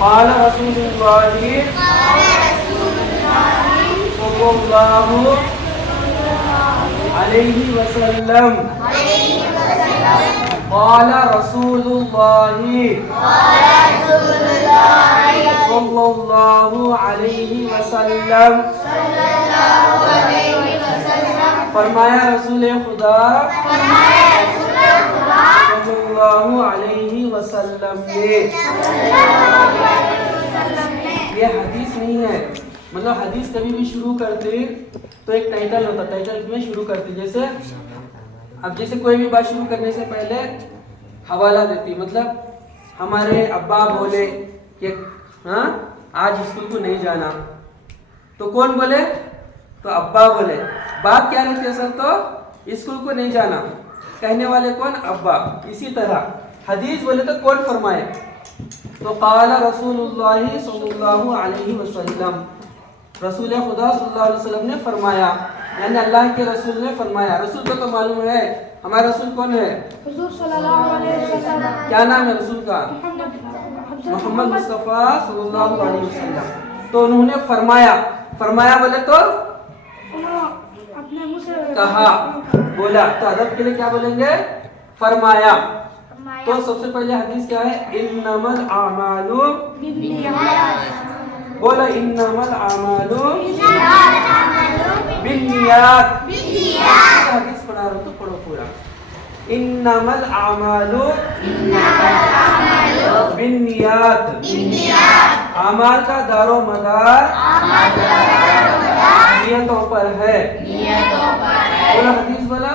قال رسول الله صلى الله عليه وسلم قال رسول الله صلى الله عليه وسلم فرمایا رسول خدا صلی اللہ علیہ وسلم نے. یہ حدیث نہیں ہے. مطلب حدیث کبھی بھی شروع کرتے تو ایک ٹائٹل ہوتا, ٹائٹل میں شروع کرتے. جیسے اب جیسے کوئی بھی بات شروع کرنے سے پہلے حوالہ دیتی. مطلب ہمارے ابا بولے کہ ہاں آج اسکول کو نہیں جانا, تو کون بولے؟ تو ابا بولے. بات کیا رہتی ہے اصل؟ تو اسکول کو نہیں جانا, کہنے والے کون؟ ابا. اسی طرح حدیث بولے تو کون فرمائے؟ تو قال رسول اللہ صلی اللہ علیہ وسلم, رسول خدا صلی اللہ علیہ وسلم نے فرمایا, یعنی اللہ کے رسول نے فرمایا. رسول کو تو معلوم ہے ہمارا رسول کون ہے؟ حضور صلی اللہ علیہ وسلم. کیا نام ہے رسول کا؟ محمد مصطفیٰ صلی اللہ علیہ وسلم. تو انہوں نے فرمایا. فرمایا بولے تو اپنے منہ سے کہا, بولا. تو ادب کے لیے کیا بولیں گے؟ فرمایا. تو سب سے پہلے حدیث کیا ہے؟ انما الاعمال بولا انما الاعمال بالنیات. حدیث پڑھا رہا ہوں تو پڑھو پورا. انما الاعمال بالنیات. اعمال کا دار و مدار نیتوں پر ہے. بولا حدیث بولا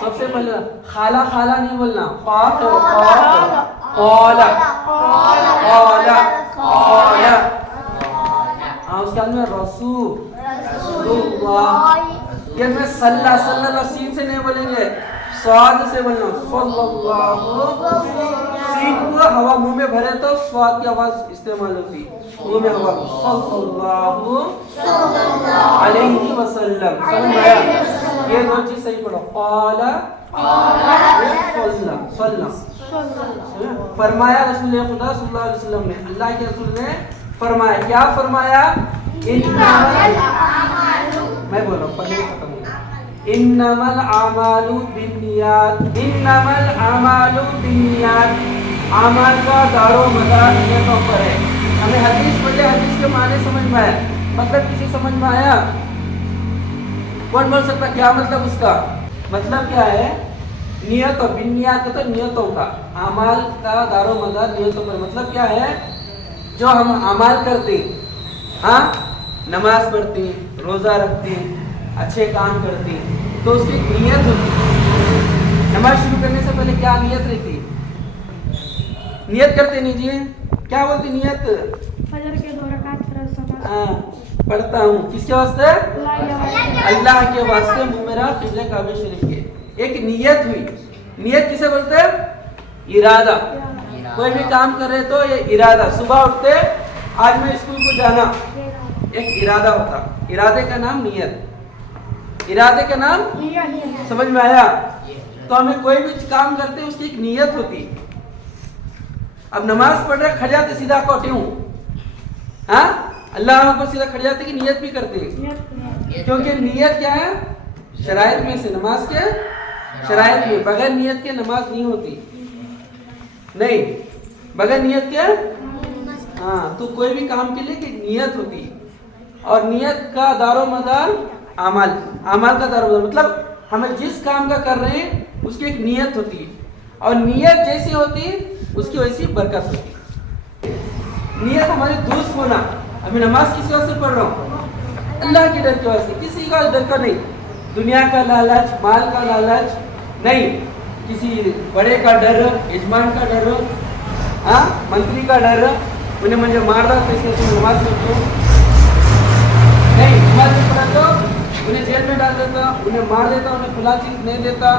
سب سے پہلے خالہ خالہ نہیں بولنا, قاف ہے, قال قال قال. اس کے بعد میں رسول اللہ. یہ میں صلی اللہ سین سے نہیں بولیں گے, صاد سے بولنا. صلی اللہ, سین کو ہوا منہ میں بھرے تو صاد کی آواز استعمال ہوتی, منہ میں ہوا. صلی اللہ علیہ وسلم. سمجھ آیا؟ یہ دو چیز صحیح پڑھو. قال صلی فرمایا رسول خدا صلی اللہ علیہ وسلم نے, اللہ کے رسول نے فرمایا. کیا فرمایا؟ میں بول رہا ہوں پہلے ختم ہوگا. انما الاعمال بالنیات. انما الاعمال بالنیات. اعمال کا دار و مدار نیتوں پر ہے. ہمیں حدیث پڑھے, حدیث کے معنی سمجھ میں آیا؟ مطلب کسی سمجھ میں آیا؟ کون بول سکتا کیا مطلب اس کا؟ مطلب کیا ہے؟ نیتوں, بالنیات تو نیتوں کا, اعمال کا دار و مدار نیتوں پر. مطلب کیا ہے؟ جو ہم اعمال کرتے, ہاں نماز پڑھتے, روزہ رکھتے, اچھے کام کرتے, تو اس کی نیت ہوتی. نماز شروع کرنے سے پہلے کیا نیت رہتی؟ نیت کرتے نہیں جی, کیا بولتی نیت؟ فجر کے 2 رکعت فرض نماز پڑھتا ہوں. کس کے واسطے؟ اللہ کے واسطے. منہ میرا قبلہ کعبہ شریف کے. ایک نیت ہوئی. نیت کسے بولتے ہیں؟ ارادہ. کوئی بھی کام کر رہے تو یہ ارادہ. صبح اٹھتے آج میں اسکول کو جانا, ایک ارادہ ہوتا. ارادے کا نام نیت. ارادے کا نام سمجھ میں آیا؟ تو ہمیں کوئی بھی کام کرتے اس کی ایک نیت ہوتی. اب نماز پڑھ رہے کھڑ جاتے سیدھا کوٹے ہوں, ہاں اللہ کو سیدھا کھڑ جاتے کہ نیت بھی کرتے ہیں. کیونکہ نیت کیا ہے؟ شرائط میں سے, نماز کے شرائط میں. بغیر نیت کے نماز نہیں ہوتی. نہیں, بغیر نیت کے ہاں. تو کوئی بھی کام کے لیے نیت ہوتی, اور نیت کا دار و مدار اعمال. اعمال کا دار و مدار مطلب ہمیں جس کام کا کر رہے ہیں اس کی ایک نیت ہوتی ہے, اور نیت جیسی ہوتی اس کی ویسی برکت ہوتی. نیت ہماری دوست ہونا. ابھی نماز کس واسطے پڑھ رہا ہوں؟ اللہ کے ڈر کی واسطے. کسی کا ڈر کا نہیں, دنیا کا لالچ, مال کا لالچ نہیں, کسی بڑے کا ڈر, یجمان کا ڈر, ہاں منتری کا ڈر, انہیں مجھے مار رہا تو اس لیے نماز پڑھتا ہوں نہیں. نماز نہیں پڑھا تو انہیں جیل میں ڈال دیتا, انہیں مار دیتا, انہیں فلاں چیز نہیں دیتا,